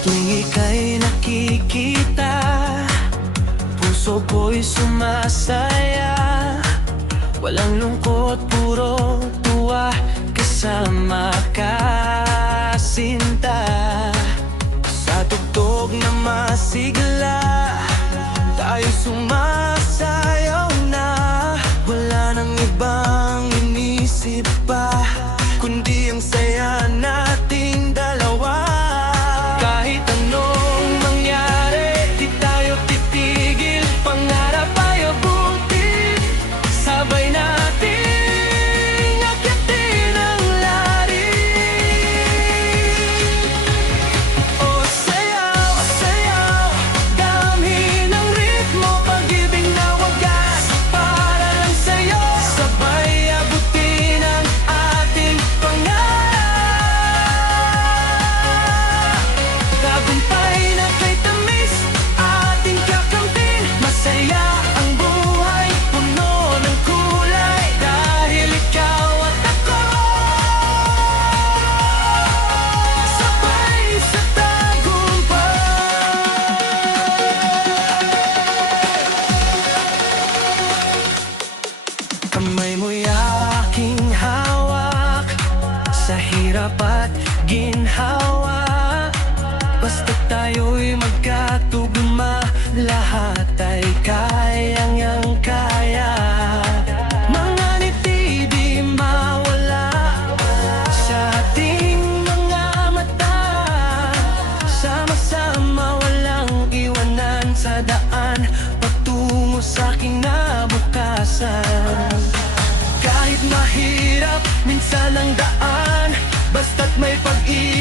Tuwing ika'y nakikita, puso ko'y sumasaya. Walang lungkot, puro tuwa, kasama ka, sinta. Sa tugtog na masigla, tayo sumasayaw na. Wala nang ibang inisip pa, kundi ang saya nating dalawa. Kahit anong mangyari, di tayo titigil. Pangarap ay abutin, sabay nating akyatin ang lalim. O sayaw, sayaw, damhin ang ritmo, pag-ibig na wagas para lang sa'yo. Sabay abutin ang ating pangarap. Tagumpay na kay tamis, ating kakamtin. Masaya ang buhay, puno ng kulay, dahil ikaw at ako sabay sa tagumpay. Kamay mo'y aking hawak, sa hirap at ginhawa. Basta tayo'y magkatugma, lahat ay kayang kaya. Mga ngiti di mawala sa ating mga mata. Sama-sama walang iwanan sa daan, patungo sa kinabukasan. Kahit mahirap minsan ang daan, basta't may pag-ibig